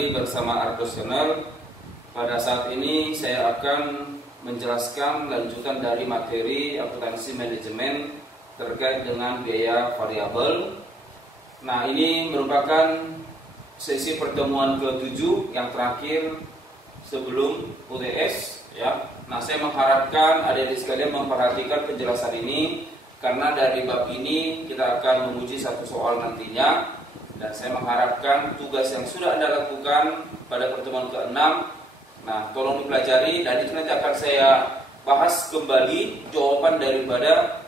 kembali bersama Argos Channel. Pada saat ini saya akan menjelaskan lanjutan dari materi akuntansi manajemen terkait dengan biaya variabel. Nah, ini merupakan sesi pertemuan ke-7 yang terakhir sebelum UTS ya. Nah, saya mengharapkan adik-adik sekalian memperhatikan penjelasan ini karena dari bab ini kita akan menguji satu soal nantinya. Dan saya mengharapkan tugas yang sudah Anda lakukan pada pertemuan ke-6, nah tolong dipelajari dan itu nanti akan saya bahas kembali jawaban daripada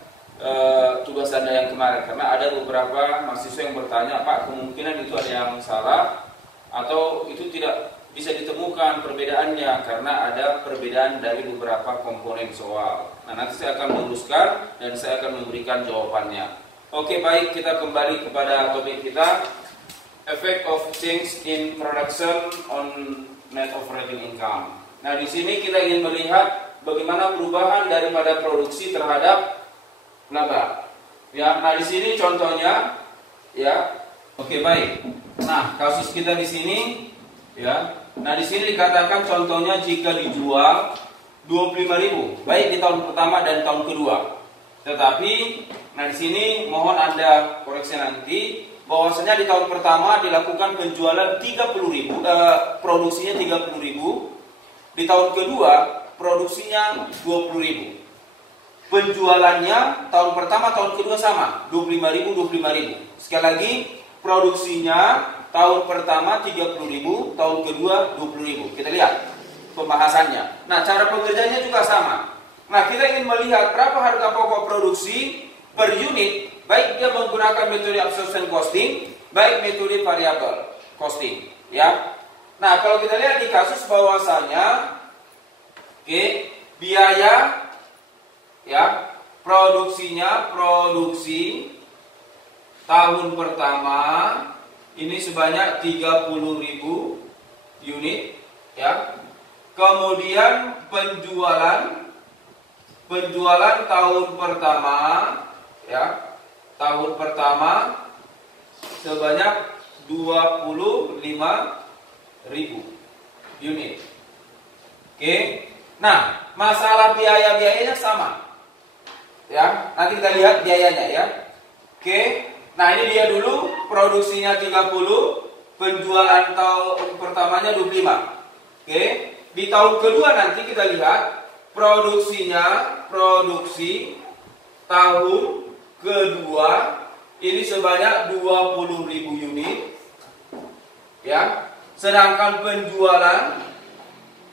tugas Anda yang kemarin. Karena ada beberapa mahasiswa yang bertanya, Pak, kemungkinan itu ada yang salah atau itu tidak bisa ditemukan perbedaannya karena ada perbedaan dari beberapa komponen soal. Nah, nanti saya akan meluruskan dan saya akan memberikan jawabannya. Oke, baik, kita kembali kepada topik kita. Effect of change in production on net operating income. Nah, di sini kita ingin melihat bagaimana perubahan daripada produksi terhadap laba. Ya, nah di sini contohnya, ya. Oke, baik. Nah, kasus kita di sini, ya. Nah, di sini dikatakan contohnya jika dijual 25.000, baik di tahun pertama dan tahun kedua. Tetapi, nah di sini mohon Anda koreksi nanti. Bahwasanya di tahun pertama dilakukan penjualan 30.000, produksinya 30.000. Di tahun kedua produksinya 20.000. Penjualannya tahun pertama tahun kedua sama, 25.000 25.000. Sekali lagi, produksinya tahun pertama 30.000, tahun kedua 20.000. Kita lihat pembahasannya. Nah, cara pengerjaannya juga sama. Nah, kita ingin melihat berapa harga pokok produksi per unit, baik dia menggunakan metode absorption costing, baik metode variable costing, ya. Nah, kalau kita lihat di kasus bahwasanya, biaya, ya, produksi tahun pertama ini sebanyak 30.000 unit, ya. Kemudian penjualan tahun pertama, ya, tahun pertama sebanyak 25.000 unit. Oke. Nah, masalah biaya-biayanya sama. Ya, nanti kita lihat biayanya ya. Oke. Nah, ini dia dulu produksinya 30, penjualan tahun pertamanya 25. Oke. Di tahun kedua nanti kita lihat produksi tahun kedua ini sebanyak 20.000 unit, ya. Sedangkan penjualan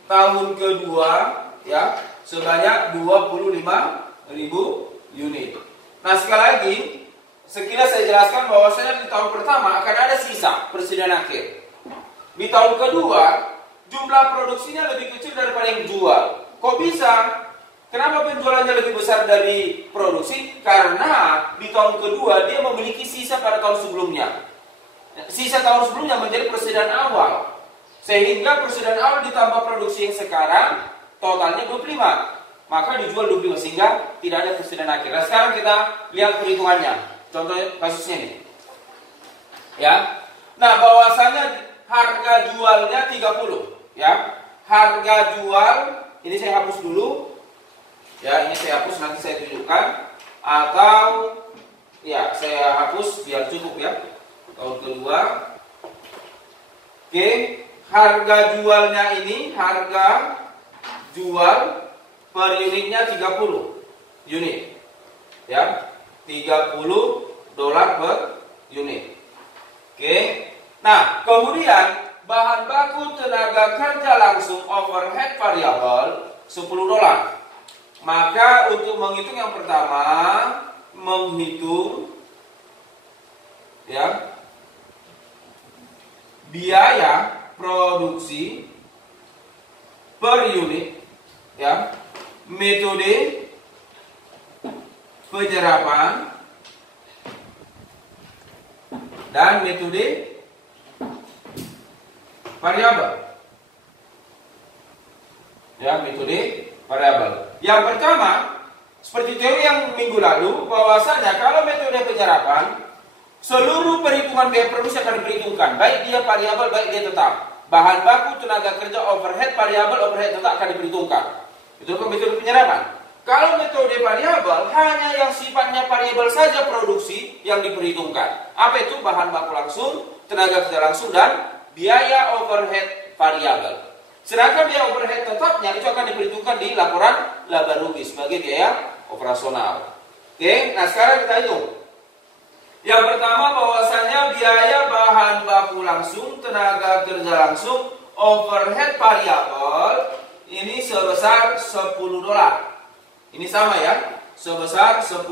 tahun kedua, ya, sebanyak 25.000 unit. Nah, sekali lagi sekilas saya jelaskan bahwasanya di tahun pertama akan ada sisa persediaan akhir. Di tahun kedua jumlah produksinya lebih kecil daripada yang jual. Kok bisa? Kenapa penjualannya lebih besar dari produksi? Karena di tahun kedua dia memiliki sisa pada tahun sebelumnya. Sisa tahun sebelumnya menjadi persediaan awal. Sehingga persediaan awal ditambah produksi yang sekarang totalnya 25. Maka dijual 25 sehingga tidak ada persediaan akhir. Nah, sekarang kita lihat perhitungannya. Contoh kasusnya ini. Ya. Nah, bahwasanya harga jualnya 30, ya. Harga jual ini saya hapus dulu. Ya, ini saya hapus, nanti saya tunjukkan. Atau ya, saya hapus biar cukup ya. Tahun kedua. Oke, harga jualnya ini, harga jual per unitnya 30 unit. Ya, $30 per unit. Oke. Nah, kemudian bahan baku tenaga kerja langsung overhead variabel $10. Maka untuk menghitung yang pertama, menghitung, ya, biaya produksi per unit, ya, metode penyerapan dan metode variabel. Ya, metode variabel. Yang pertama, seperti teori yang minggu lalu, bahwasanya kalau metode penyerapan, seluruh perhitungan biaya produksi akan diperhitungkan, baik dia variabel, baik dia tetap. bahan baku, tenaga kerja, overhead, variabel, overhead tetap akan diperhitungkan. Itu kan metode penyerapan. Kalau metode variabel, hanya yang sifatnya variabel saja produksi yang diperhitungkan. Apa itu? Bahan baku langsung, tenaga kerja langsung, dan biaya overhead variabel. Sedangkan biaya overhead tetapnya itu akan diperhitungkan di laporan laba rugi sebagai biaya operasional. Oke, nah sekarang kita hitung. Yang pertama bahwasanya biaya bahan baku langsung, tenaga kerja langsung, overhead variabel ini sebesar $10. Ini sama ya, sebesar $10.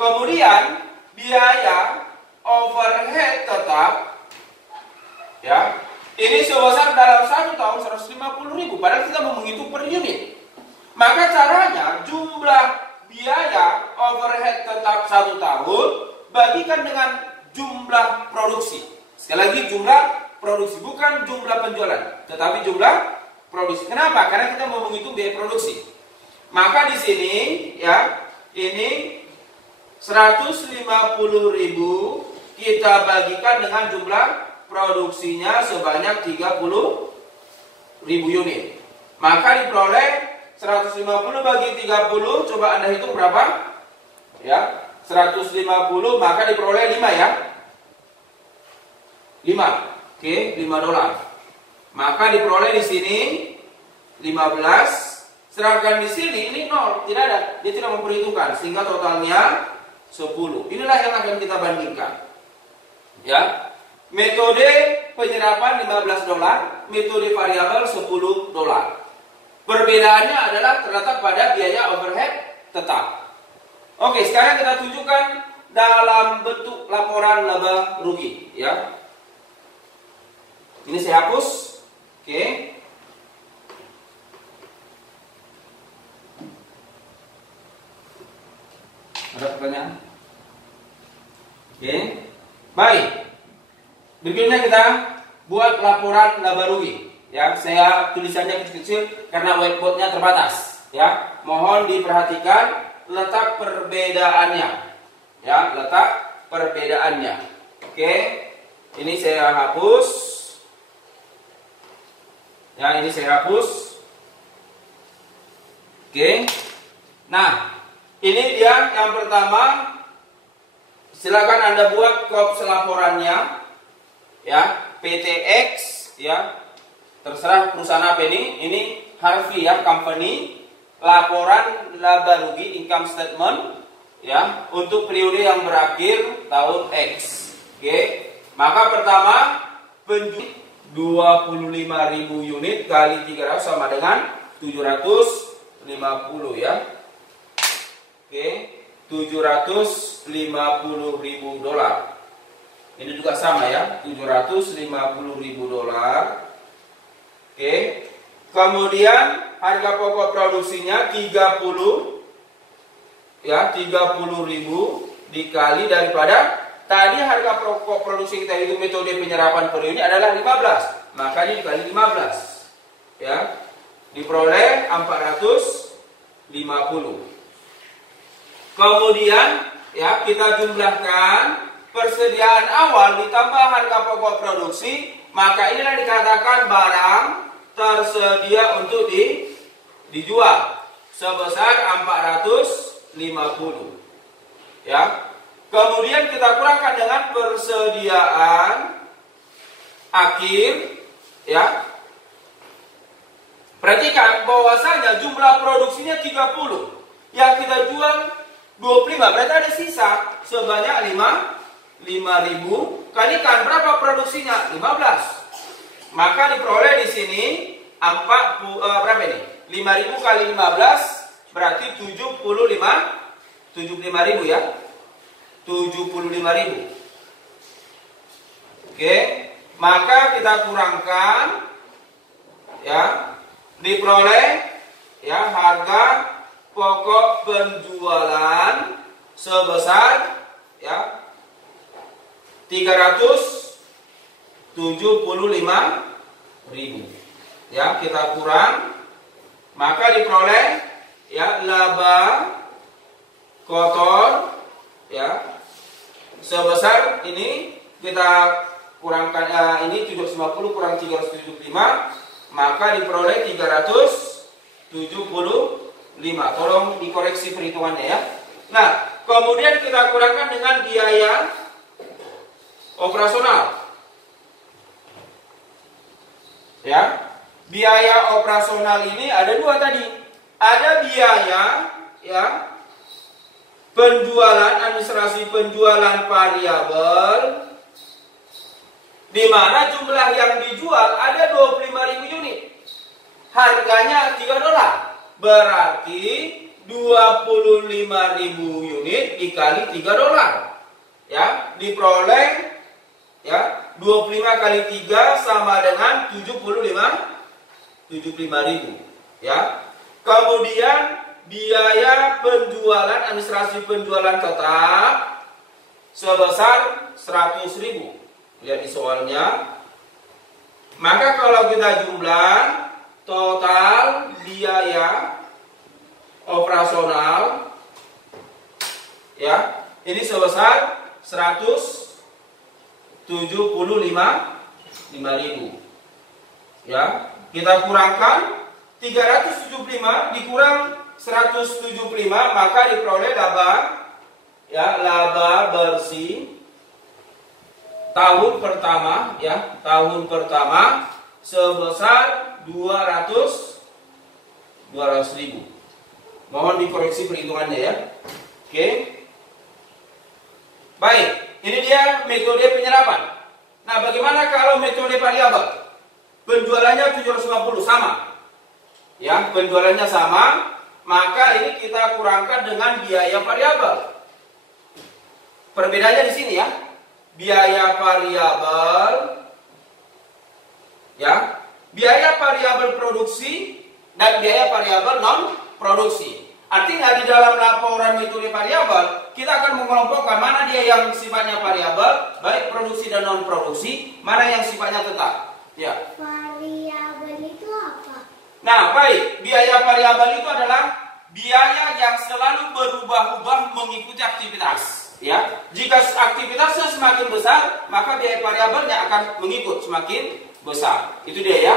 Kemudian biaya overhead tetap ya, ini sebesar dalam 1 tahun 150.000, padahal kita mau menghitung per unit. Maka caranya jumlah biaya overhead tetap 1 tahun bagikan dengan jumlah produksi. Sekali lagi jumlah produksi, bukan jumlah penjualan, tetapi jumlah produksi. Kenapa? Karena kita mau menghitung biaya produksi. Maka di sini ya, ini 150.000 kita bagikan dengan jumlah produksinya sebanyak 30.000 unit. Maka diperoleh 150 bagi 30, coba Anda hitung berapa? Ya, 150 maka diperoleh 5 ya. 5. Oke, $5. Maka diperoleh di sini 15. Sedangkan di sini ini 0, tidak ada. Dia tidak memperhitungkan sehingga totalnya 10. Inilah yang akan kita bandingkan. Ya. Metode penyerapan $15, metode variabel $10. Perbedaannya adalah terletak pada biaya overhead tetap. Oke, sekarang kita tunjukkan dalam bentuk laporan laba rugi ya. Ini saya hapus. Oke. Ada pertanyaan? Oke. Baik. Berikutnya kita buat laporan laba rugi. Ya, saya tulisannya kecil-kecil karena whiteboardnya terbatas. Ya, mohon diperhatikan letak perbedaannya. Ya, letak perbedaannya. Oke, ini saya hapus. Ya, ini saya hapus. Oke. Nah, ini dia yang pertama. Silakan Anda buat kops laporannya. Ya, PTX ya. Terserah perusahaan apa ini Harvey ya, company, laporan laba rugi income statement ya untuk periode yang berakhir tahun X. Oke. Maka pertama penjualan 25.000 unit kali 300 sama dengan 750 ya. Oke, $750.000. Ini juga sama ya, $750.000. Oke. Kemudian harga pokok produksinya 30 ya, 30.000 dikali daripada tadi harga pokok produksi kita itu metode penyerapan per unit adalah 15. Maka ini dikali 15 ya. Diperoleh 450. Kemudian ya, kita jumlahkan persediaan awal ditambah harga pokok produksi, maka inilah dikatakan barang tersedia untuk dijual sebesar 450 ya. Kemudian kita kurangkan dengan persediaan akhir ya. Perhatikan bahwasanya jumlah produksinya 30, yang kita jual 25, berarti ada sisa sebanyak 5.000. Kalikan berapa produksinya? 15. Maka diperoleh di sini berapa ini? 5.000 kali 15 berarti 75.000 ya. 75.000. Oke, maka kita kurangkan ya, diperoleh ya harga pokok penjualan sebesar ya 375.000 ya, kita kurang, maka diperoleh ya laba kotor ya sebesar ini, kita kurangkan ini 750 kurang 375, maka diperoleh 375. Tolong dikoreksi perhitungannya ya. Nah, kemudian kita kurangkan dengan biaya operasional. Ya, biaya operasional ini ada dua tadi. Ada biaya ya penjualan, administrasi penjualan variabel, di mana jumlah yang dijual ada 25.000 unit. Harganya $3. Berarti 25.000 unit dikali $3. Ya, diperoleh ya 25 kali 3 sama dengan 75.000 ya. Kemudian biaya penjualan, administrasi penjualan tetap sebesar 100.000. Lihat di soalnya. Maka kalau kita jumlah total biaya operasional ya, ini sebesar 175.000 ya. Kita kurangkan 375 dikurang 175, maka diperoleh laba ya, laba bersih tahun pertama ya, tahun pertama sebesar 200.000. Mohon dikoreksi perhitungannya ya. Oke. Baik, ini dia metode penyerapan. Nah, bagaimana kalau metode variabel? Penjualannya 750 sama. Ya, penjualannya sama, maka ini kita kurangkan dengan biaya variabel. Perbedaannya di sini ya. Biaya variabel ya, biaya variabel produksi dan biaya variabel non produksi. Artinya di dalam laporan metode variabel kita akan mengelompokkan mana dia yang sifatnya variabel, baik produksi dan non produksi, mana yang sifatnya tetap. Ya. Variabel itu apa? Nah, baik, biaya variabel itu adalah biaya yang selalu berubah-ubah mengikuti aktivitas. Ya, jika aktivitasnya semakin besar, maka biaya variabelnya akan mengikut semakin besar. Itu dia ya.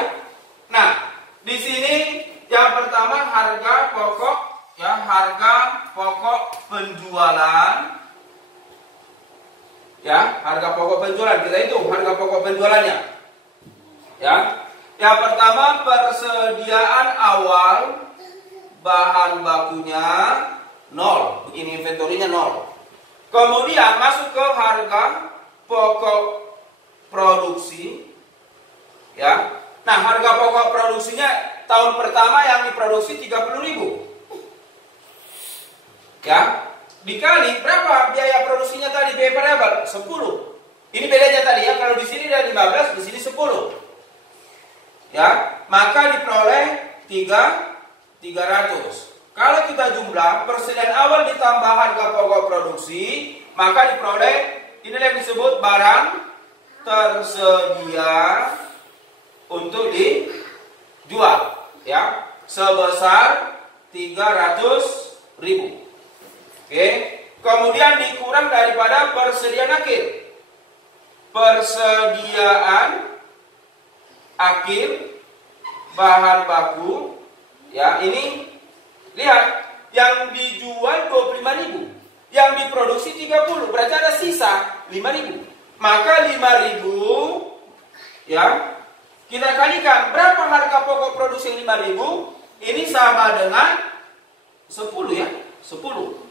Nah, di sini yang pertama harga pokok ya, harga pokok penjualan. Ya, harga pokok penjualan kita hitung harga pokok penjualannya. Ya. Yang pertama persediaan awal bahan bakunya 0. Begini inventorinya 0. Kemudian masuk ke harga pokok produksi. Ya. Nah, harga pokok produksinya tahun pertama yang diproduksi 30.000. Ya. Dikali berapa biaya produksinya tadi, biaya variabel 10. Ini bedanya tadi ya, kalau di sini ada 15, di sini 10. Ya, maka diperoleh 300. Kalau kita jumlah persediaan awal ditambah harga pokok produksi, maka diperoleh ini yang disebut barang tersedia untuk dijual ya, sebesar 300.000. Oke, kemudian dikurang daripada persediaan akhir. Persediaan akhir bahan baku ya, ini lihat yang dijual 25.000, yang diproduksi 30, berarti ada sisa 5.000. Maka 5.000 ya, kita kalikan berapa harga pokok produksi 5.000, ini sama dengan 10 ya, 10.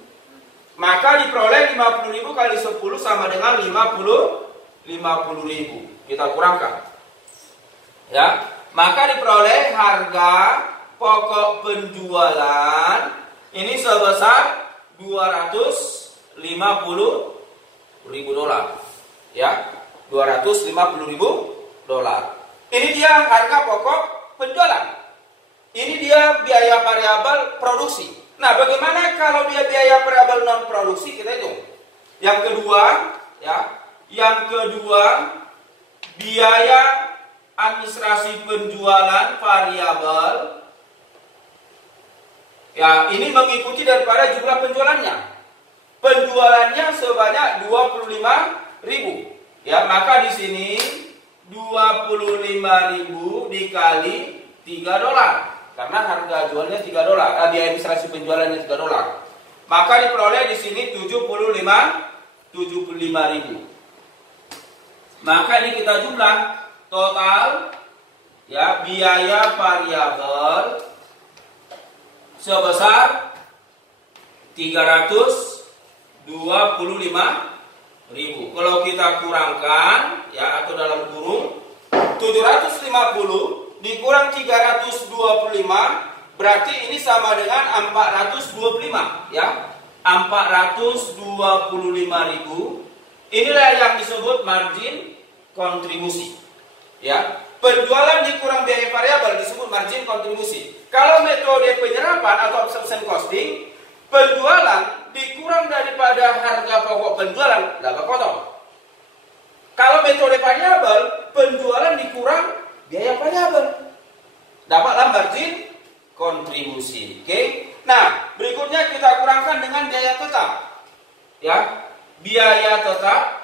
Maka diperoleh 50.000 kali 10 sama dengan 50.000. Kita kurangkan ya, maka diperoleh harga pokok penjualan ini sebesar $250.000 ya, $250.000. Ini dia harga pokok penjualan. Ini dia biaya variabel produksi. Nah, bagaimana kalau dia biaya variabel non produksi? Kita hitung. Yang kedua ya, yang kedua biaya administrasi penjualan variabel ya, ini mengikuti daripada jumlah penjualannya. Penjualannya sebanyak 25.000. Ya, maka di sini 25.000 dikali $3. Karena harga jualnya $3. Biaya administrasi penjualannya $3. Maka diperoleh di sini 75.000. Maka ini kita jumlah total ya biaya variabel sebesar 325.000. Kalau kita kurangkan ya atau dalam kurung 750 dikurang 325 berarti ini sama dengan 425 ya. 425.000. Inilah yang disebut margin kontribusi. Ya, penjualan dikurang biaya variabel disebut margin kontribusi. Kalau metode penyerapan atau absorption costing, penjualan dikurang daripada harga pokok penjualan, laba kotor. Kalau metode variabel, penjualan dikurang biaya variabel, dapatlah margin kontribusi. Oke. Nah, berikutnya kita kurangkan dengan biaya tetap. Ya, biaya tetap.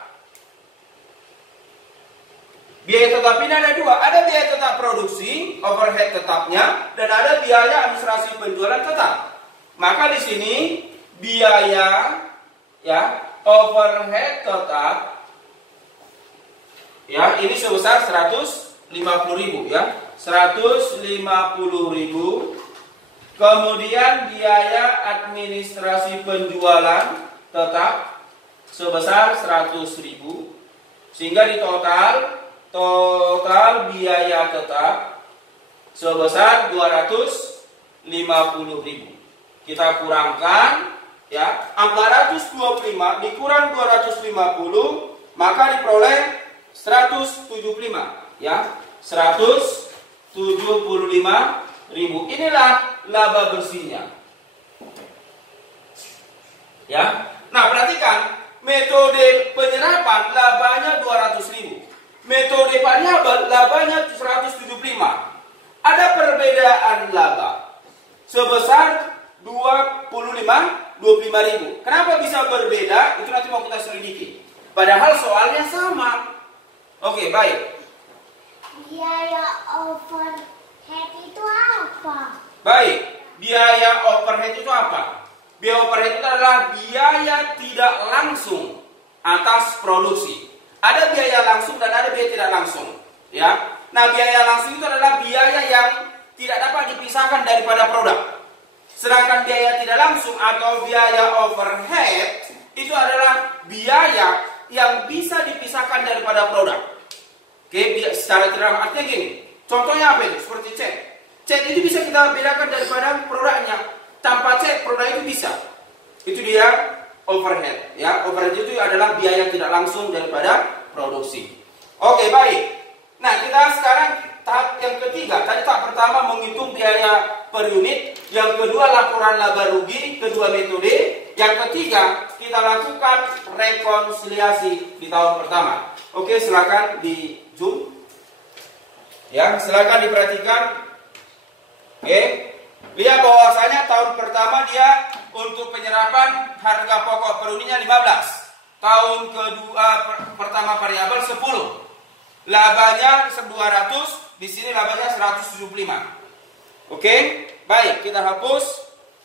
Biaya tetap ini ada dua. Ada biaya tetap produksi, overhead tetapnya, dan ada biaya administrasi penjualan tetap. Maka di sini biaya ya overhead tetap ya ini sebesar 150.000 ya. 150.000. Kemudian biaya administrasi penjualan tetap sebesar 100.000. Sehingga di total biaya tetap sebesar 250.000. Kita kurangkan ya 425 dikurang 250 maka diperoleh 175 ya 175.000. Inilah laba bersihnya. Ya. Nah, perhatikan metode penyerapan labanya 200.000. Metode variabel labanya 175. Ada perbedaan laba sebesar 25.000. Kenapa bisa berbeda? Itu nanti mau kita selidiki. Padahal soalnya sama. Oke, baik. Biaya overhead itu apa? Baik, biaya overhead itu apa? Biaya overhead itu adalah biaya tidak langsung atas produksi. Ada biaya langsung dan ada biaya tidak langsung, ya. Nah, biaya langsung itu adalah biaya yang tidak dapat dipisahkan daripada produk. Sedangkan biaya tidak langsung atau biaya overhead itu adalah biaya yang bisa dipisahkan daripada produk. Oke, secara tidak langsung artinya gini. Contohnya apa itu? Seperti cat. Cat itu bisa kita bedakan daripada produknya. Tanpa cat produk itu bisa. Itu dia overhead, ya. Overhead itu adalah biaya tidak langsung daripada produksi. Oke, baik. Nah, kita sekarang tahap yang ketiga. Tadi tahap pertama menghitung biaya per unit, yang kedua laporan laba rugi, kedua metode. Yang ketiga, kita lakukan rekonsiliasi di tahun pertama. Oke, silakan di zoom. Ya, silakan diperhatikan. Oke. Lihat bahwasanya tahun pertama dia untuk penyerapan harga pokok per unitnya 15. Tahun kedua pertama variabel 10. Labanya 200, di sini labanya 175. Oke, baik, kita hapus.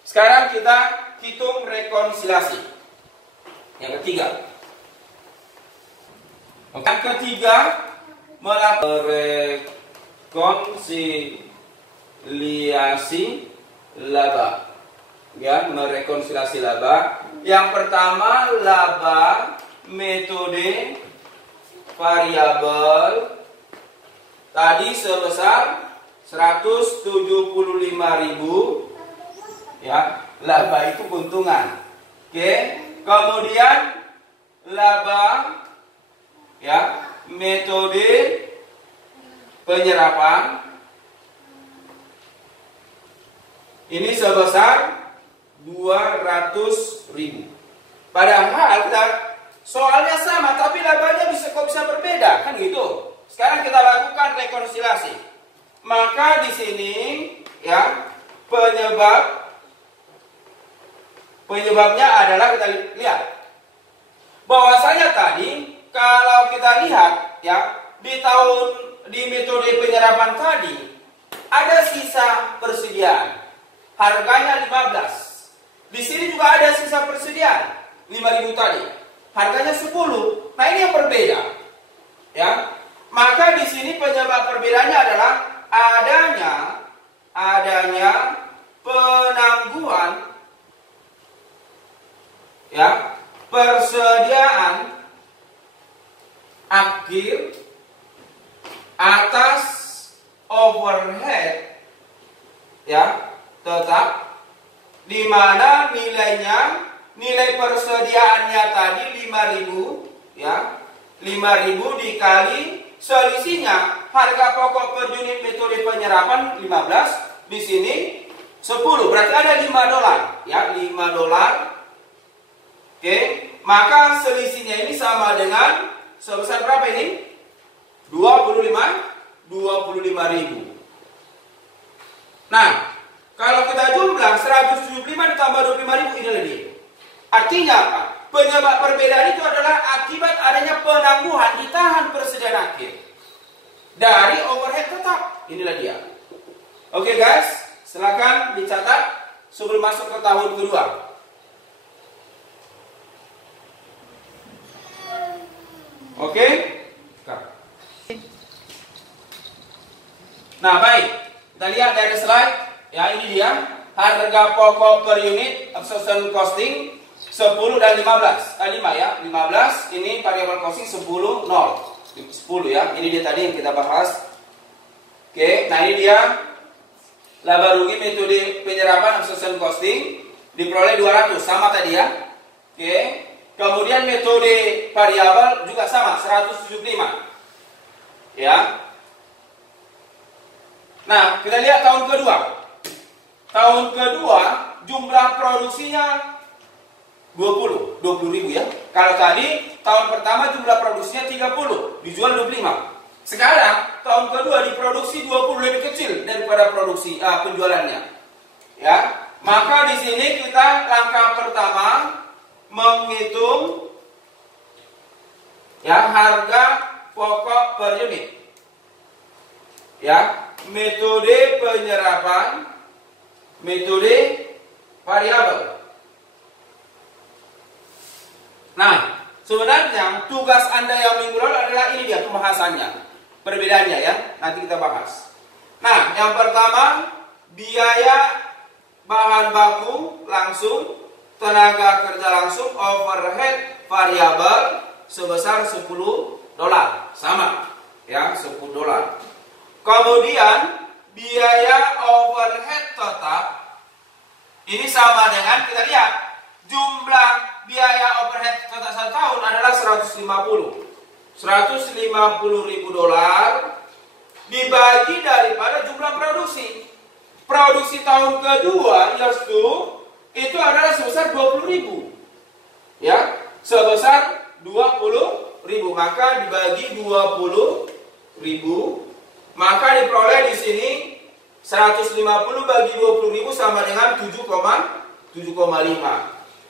Sekarang kita hitung rekonsiliasi. Yang ketiga. Yang ketiga melakukan rekonsiliasi laba. Ya, merekonsiliasi laba. Yang pertama laba metode variabel tadi sebesar 175.000 ya, laba itu keuntungan. Oke, kemudian laba ya metode penyerapan ini sebesar 200.000. Padahal soalnya sama, tapi labanya kok bisa berbeda, kan gitu. Sekarang kita lakukan rekonsiliasi. Maka di sini ya penyebabnya adalah kita lihat bahwasanya tadi kalau kita lihat ya, di metode penyerapan tadi ada sisa persediaan. Harganya 15. Di sini juga ada sisa persediaan 5.000 tadi. Harganya 10. Nah, ini yang berbeda. Ya. Maka di sini penyebab perbedaannya adalah adanya penangguhan ya, persediaan akhir atas overhead ya tetap, di mana nilai persediaannya tadi 5.000 ya, 5.000 dikali selisihnya harga pokok per unit metode penyerapan 15, di sini 10, berarti ada $5 ya, $5. Oke, maka selisihnya ini sama dengan sebesar berapa ini? 25.000. Nah, kalau kita jumlah 175 ditambah 25.000, inilah dia. Artinya apa? Penyebab perbedaan itu adalah akibat adanya penangguhan, ditahan persediaan akhir dari overhead tetap. Inilah dia. Oke guys, silakan dicatat sebelum masuk ke tahun kedua. Oke? Nah, baik. Kita lihat dari slide. Ya, ini dia. Harga pokok per unit absorption costing 10 dan 15. 5 ya. 15 ini variable costing 10 0. 10 ya. Ini dia tadi yang kita bahas. Oke, nah ini dia laba rugi metode penyerapan absorption costing diperoleh 200 sama tadi ya. Oke. Kemudian metode variabel juga sama 175. Ya. Nah, kita lihat tahun kedua. Tahun kedua jumlah produksinya 20.000 ya. Kalau tadi tahun pertama jumlah produksinya 30, dijual 25. Sekarang tahun kedua diproduksi 20, lebih kecil daripada produksi penjualannya. Ya. Maka di sini kita langkah pertama menghitung ya harga pokok per unit. Ya. Metode penyerapan, metode variabel. Nah, sebenarnya tugas Anda yang minggu lalu adalah ini dia pembahasannya. Perbedaannya ya, nanti kita bahas. Nah, yang pertama biaya bahan baku langsung, tenaga kerja langsung, overhead variabel sebesar $10. Sama ya, $10. Kemudian biaya overhead tetap ini sama dengan, kita lihat jumlah biaya overhead tetap 1 tahun adalah 150.000 $150.000 dibagi daripada jumlah produksi. Produksi tahun kedua years 2 itu adalah sebesar 20.000 ya, sebesar 20.000, maka dibagi 20.000. Maka diperoleh di sini 150 bagi 20.000 sama dengan 7,5.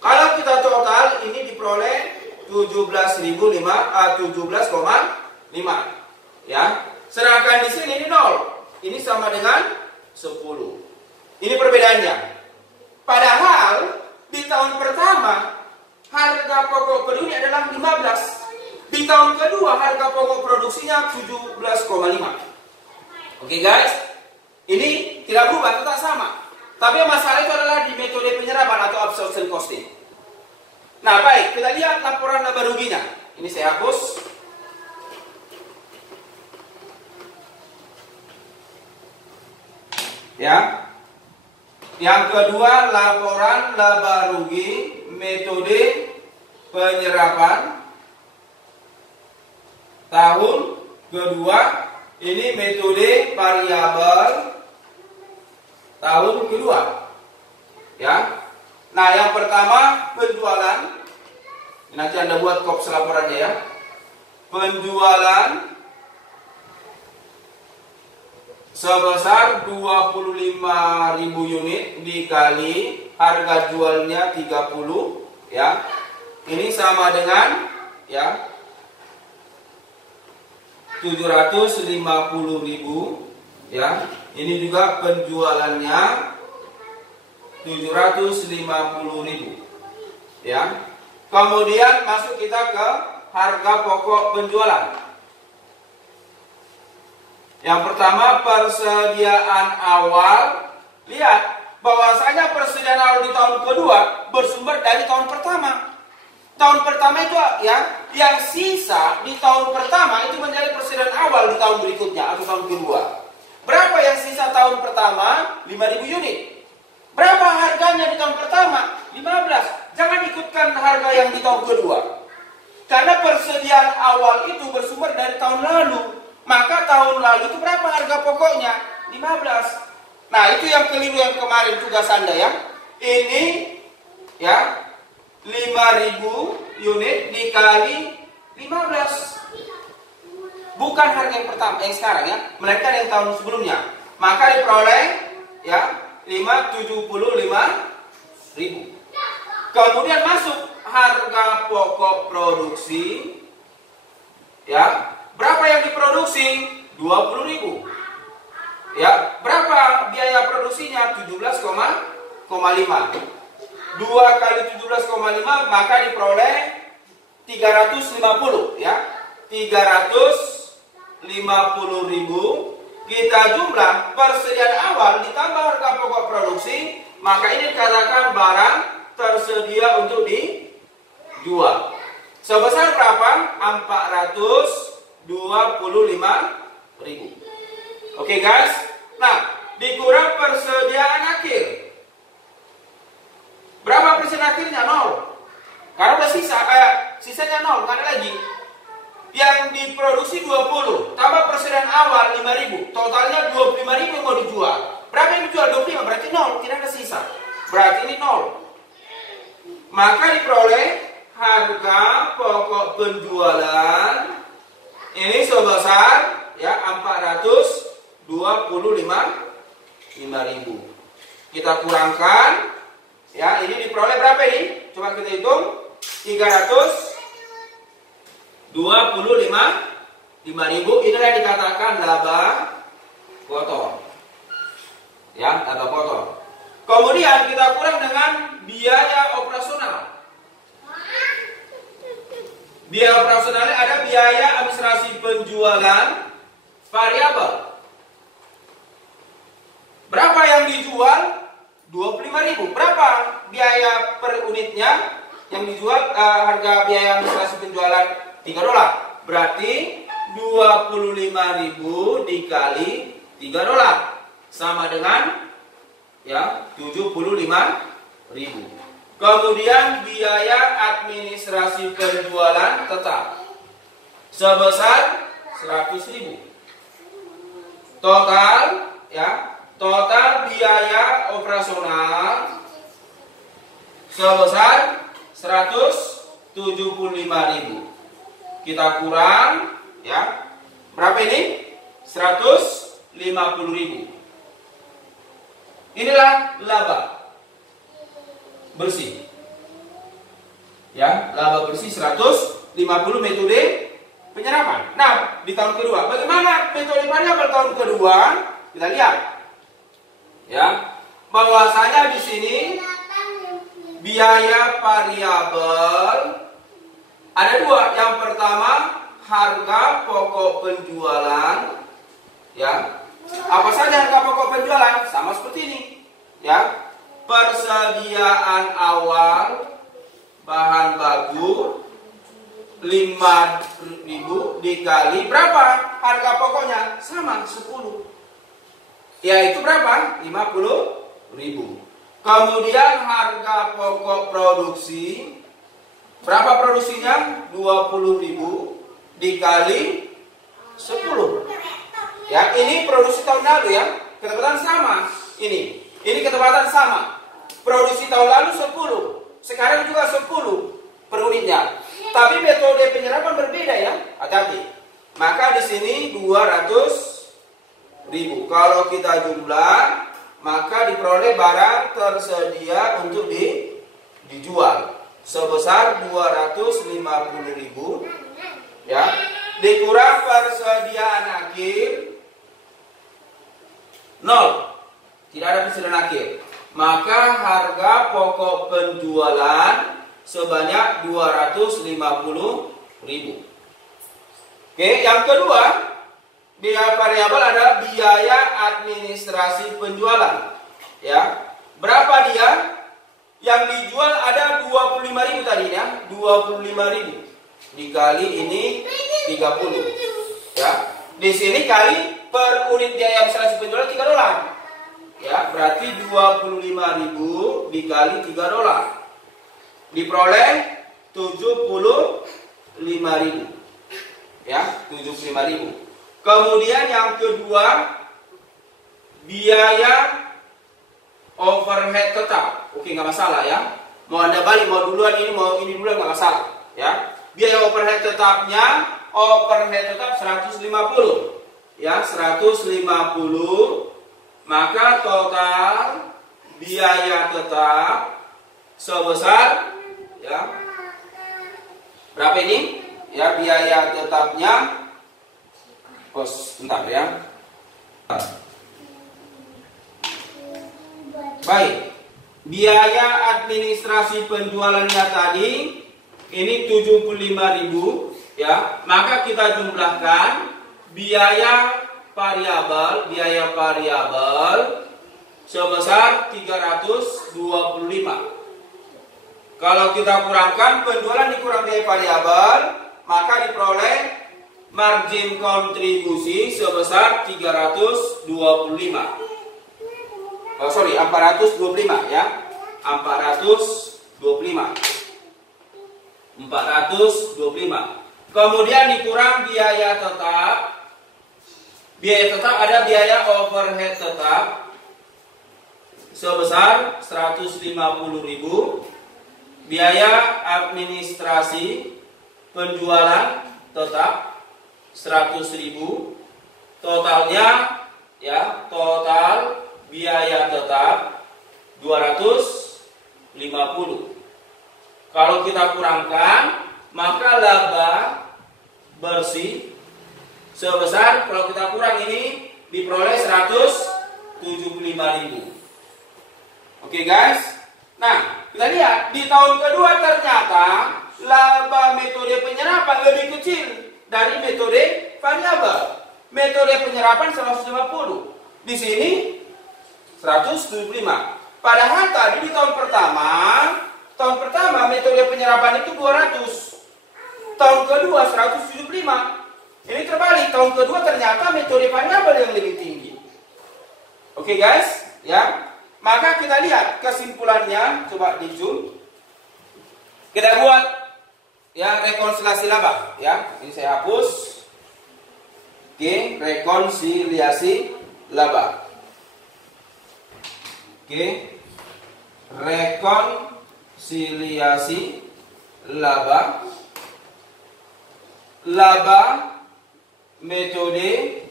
Kalau kita total ini diperoleh 17,5 ya. Sedangkan di sini ini 0. Ini sama dengan 10. Ini perbedaannya. Padahal di tahun pertama harga pokok per unit adalah 15. Di tahun kedua harga pokok produksinya 17,5. Oke guys, ini tidak berubah, tetap sama. Tapi masalah itu adalah di metode penyerapan atau absorption costing. Nah baik, kita lihat laporan laba ruginya. Ini saya hapus. Ya. Yang kedua, laporan laba rugi metode penyerapan tahun kedua. Ini metode variabel tahun kedua. Ya. Nah, yang pertama penjualan. Nanti Anda buat kops laporannya ya. Penjualan sebesar 25.000 unit dikali harga jualnya 30 ya. Ini sama dengan ya 750.000 ya. Ini juga penjualannya 750.000 ya. Kemudian masuk kita ke harga pokok penjualan. Yang pertama persediaan awal. Lihat bahwasanya persediaan awal di tahun kedua bersumber dari tahun pertama. Tahun pertama itu ya, yang sisa di tahun pertama itu menjadi persediaan awal di tahun berikutnya atau tahun kedua. Berapa yang sisa tahun pertama? 5.000 unit. Berapa harganya di tahun pertama? 15. Jangan ikutkan harga yang di tahun kedua. Karena persediaan awal itu bersumber dari tahun lalu. Maka tahun lalu itu berapa harga pokoknya? 15. Nah, itu yang keliru yang kemarin tugas Anda ya. Ini ya 5.000 unit dikali 15. Bukan harga yang pertama yang sekarang ya, melainkan yang tahun sebelumnya. Maka diperoleh ya 575.000. Kemudian masuk harga pokok produksi ya. Berapa yang diproduksi? 20.000. Ya, berapa biaya produksinya? 17,5. 2 kali 17,5 maka diperoleh 350 ya. 350.000 kita jumlah persediaan awal ditambah harga pokok produksi, maka ini dikatakan barang tersedia untuk dijual. Sebesar berapa? 425.000. Oke guys. Nah, dikurang persediaan akhir. Berapa persen akhirnya? 0. Karena udah sisanya 0, nggak ada lagi. Yang diproduksi 20, tambah persediaan awal 5.000, totalnya 25.000 mau dijual. Berapa yang dijual? 25, berarti 0, tidak ada sisa. Berarti ini 0. Maka diperoleh harga pokok penjualan ini sebesar ya 425.000. Kita kurangkan ya, ini diperoleh berapa ini? Coba kita hitung. 325.000. Inilah yang dikatakan laba kotor. Ya, laba kotor. Kemudian kita kurang dengan biaya operasional. Biaya operasional ada biaya administrasi penjualan variabel. Berapa yang dijual? 25.000. Berapa biaya per unitnya yang dijual? Harga biaya administrasi penjualan $3. Berarti 25.000 dikali $3 sama dengan ya 75.000. Kemudian biaya administrasi penjualan tetap sebesar 100.000. Total ya, total biaya operasional sebesar 175.000. Kita kurang ya, berapa ini? 150.000. Inilah laba bersih. Ya, laba bersih 150 metode penyerapan. Nah, di tahun kedua, bagaimana metode variabel tahun kedua? Kita lihat. Ya, bahwasanya di sini biaya variabel ada dua. Yang pertama, harga pokok penjualan. Ya, apa saja harga pokok penjualan? Sama seperti ini. Ya, persediaan awal bahan baku 5.000 dikali berapa harga pokoknya? Sama 10. Yaitu berapa? 50.000. Kemudian harga pokok produksi berapa produksinya? 20.000 dikali 10. Ya, ini produksi tahun lalu ya. Ketepatan sama. Ini ketepatan sama. Produksi tahun lalu 10. Sekarang juga 10 per unitnya. Tapi metode penyerapan berbeda ya. Hati-hati. Maka di sini 200.000. Kalau kita jumlah, maka diperoleh barang tersedia untuk dijual sebesar 250.000 ya. dikurang persediaan akhir 0. Tidak ada persediaan akhir. Maka harga pokok penjualan sebanyak 250.000. Oke, yang kedua, biaya variabel ada biaya administrasi penjualan. Ya. Berapa dia? Yang dijual ada 25.000 tadinya, 25.000. Dikali ini 30. Ya. Di sini kali per unit biaya administrasi penjualan $3. Ya, berarti 25.000 dikali $3. Diperoleh 75.000. Ya, 75.000. Kemudian yang kedua, biaya overhead tetap. Oke, nggak masalah ya. Mau Anda balik, mau duluan ini, mau ini duluan nggak masalah. Ya, biaya overhead tetapnya, overhead tetap 150. Ya, 150. Maka total biaya tetap sebesar, ya, berapa ini? Ya, biaya tetapnya, bentar ya. Baik, biaya administrasi penjualannya tadi ini 75.000, ya. Maka kita jumlahkan biaya variabel sebesar 325. Kalau kita kurangkan penjualan dikurang biaya variabel, maka diperoleh margin kontribusi sebesar 425 ya. 425. Kemudian dikurang biaya tetap. Biaya tetap ada biaya overhead tetap sebesar 150.000. Biaya administrasi penjualan tetap 100.000. Totalnya, ya, total biaya tetap 250. Kalau kita kurangkan, maka laba bersih sebesar, kalau kita kurang ini diperoleh 175.000. Oke guys. Nah, kita lihat di tahun kedua ternyata laba metode penyerapan lebih kecil dari metode variabel. Metode penyerapan 150. Di sini 175. Padahal tadi di tahun pertama metode penyerapan itu 200. Tahun kedua 175. Ini terbalik, tahun kedua ternyata metode variabel yang lebih tinggi. Oke guys, ya. Maka kita lihat kesimpulannya, coba di zoom. Kita buat ya rekonsiliasi laba, ya. Ini saya hapus. Oke, rekonsiliasi laba. Oke. Rekonsiliasi laba. Laba metode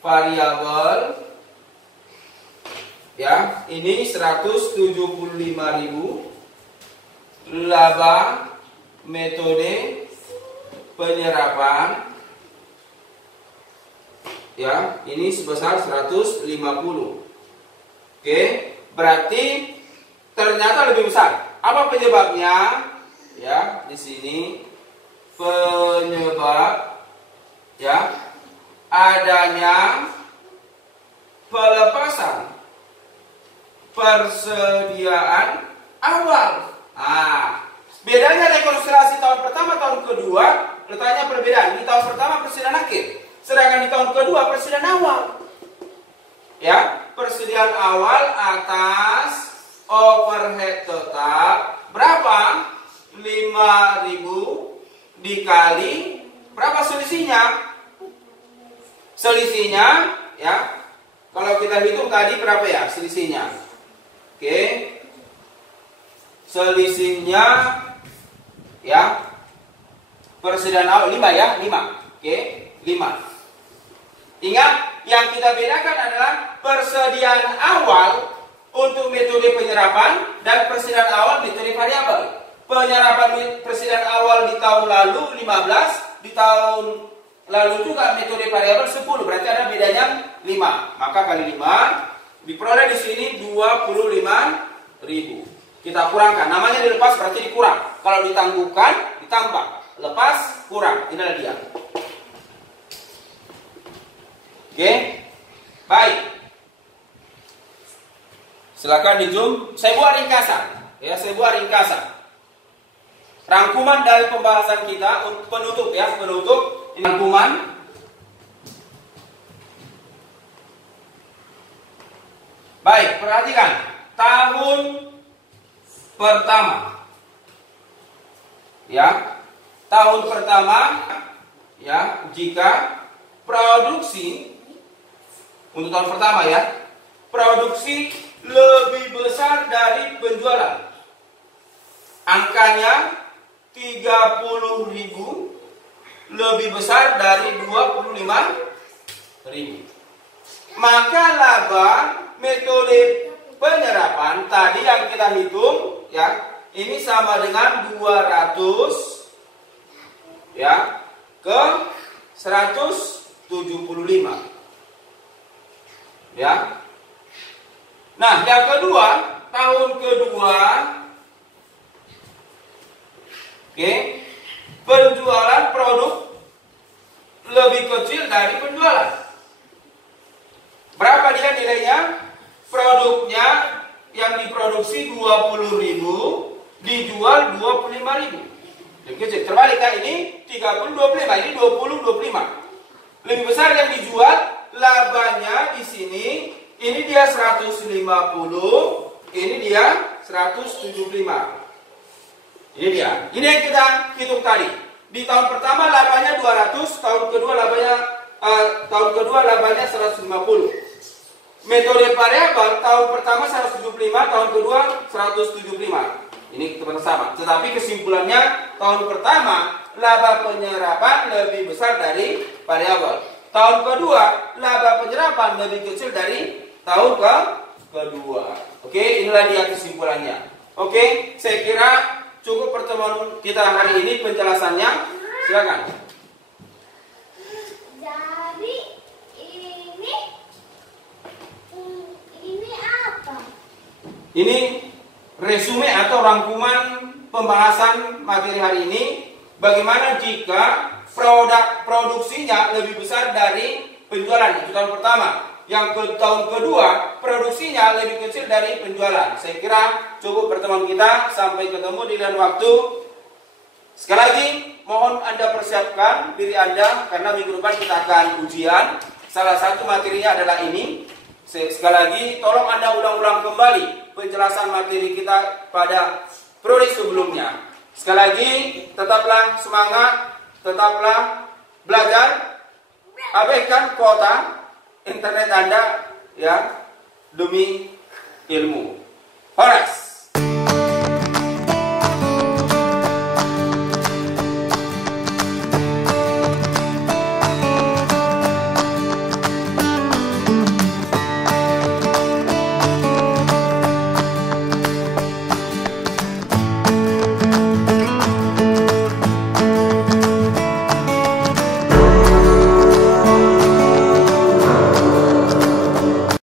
variabel, ya, ini 175.000. Laba metode penyerapan, ya, ini sebesar 150. Oke, berarti ternyata lebih besar. Apa penyebabnya? Ya, di sini penyebab, ya, adanya pelepasan persediaan awal. Bedanya rekonsiliasi tahun pertama tahun kedua, letaknya perbedaan. Di tahun pertama persediaan akhir, sedangkan di tahun kedua persediaan awal. Ya, persediaan awal atas overhead tetap berapa? 5.000 dikali berapa selisihnya? Selisihnya, ya, kalau kita hitung tadi berapa ya selisihnya? Oke, selisihnya, ya, persediaan awal 5 ya, 5. Oke, 5. Ingat, yang kita bedakan adalah persediaan awal untuk metode penyerapan dan persediaan awal metode variabel. Penyerapan persediaan awal di tahun lalu 15, di tahun lalu juga metode variabel 10, berarti ada bedanya 5. Maka kali 5 diperoleh di sini 25.000. Kita kurangkan, namanya dilepas berarti dikurang. Kalau ditangguhkan ditambah, lepas kurang. Inilah dia. Oke, baik. Silakan di zoom. Saya buat ringkasan. Ya, saya buat ringkasan. Rangkuman dari pembahasan kita untuk penutup ya, penutup. Ini rangkuman. Baik, perhatikan. Tahun pertama. Ya. Tahun pertama ya, jika produksi untuk tahun pertama ya, produksi lebih besar dari penjualan. Angkanya 30.000 lebih besar dari 25.000. Maka laba metode penyerapan tadi yang kita hitung ya, ini sama dengan 200 ya ke 175 ya. Nah, yang kedua, tahun kedua, oke, penjualan produk lebih kecil dari penjualan. Berapa dia nilainya? Produknya yang diproduksi 20.000 dijual 25.000. Lebih kecil. Terbalik kan, ini 30 25, ini 20 25. Lebih besar yang dijual, labanya di sini ini dia 150, ini dia 175. Ini dia. Ini yang kita hitung tadi. Di tahun pertama labanya 200, tahun kedua labanya 150. Metode variabel tahun pertama 175, tahun kedua 175. Ini teman sama. Tetapi kesimpulannya tahun pertama laba penyerapan lebih besar dari variabel. Tahun kedua laba penyerapan lebih kecil dari tahun kedua. Oke, inilah dia kesimpulannya. Oke, saya kira cukup pertemuan kita hari ini penjelasannya. Silakan. Jadi ini apa? Ini resume atau rangkuman pembahasan materi hari ini. Bagaimana jika produksinya lebih besar dari penjualan itu tahun pertama. Yang tahun kedua produksinya lebih kecil dari penjualan. Saya kira cukup pertemuan kita. Sampai ketemu di lain waktu. Sekali lagi mohon Anda persiapkan diri Anda karena minggu depan kita akan ujian. Salah satu materinya adalah ini. Sekali lagi tolong Anda ulang-ulang kembali penjelasan materi kita pada prodi sebelumnya. Sekali lagi tetaplah semangat, tetaplah belajar, abaikan kuota internet Anda ya demi ilmu. Horas.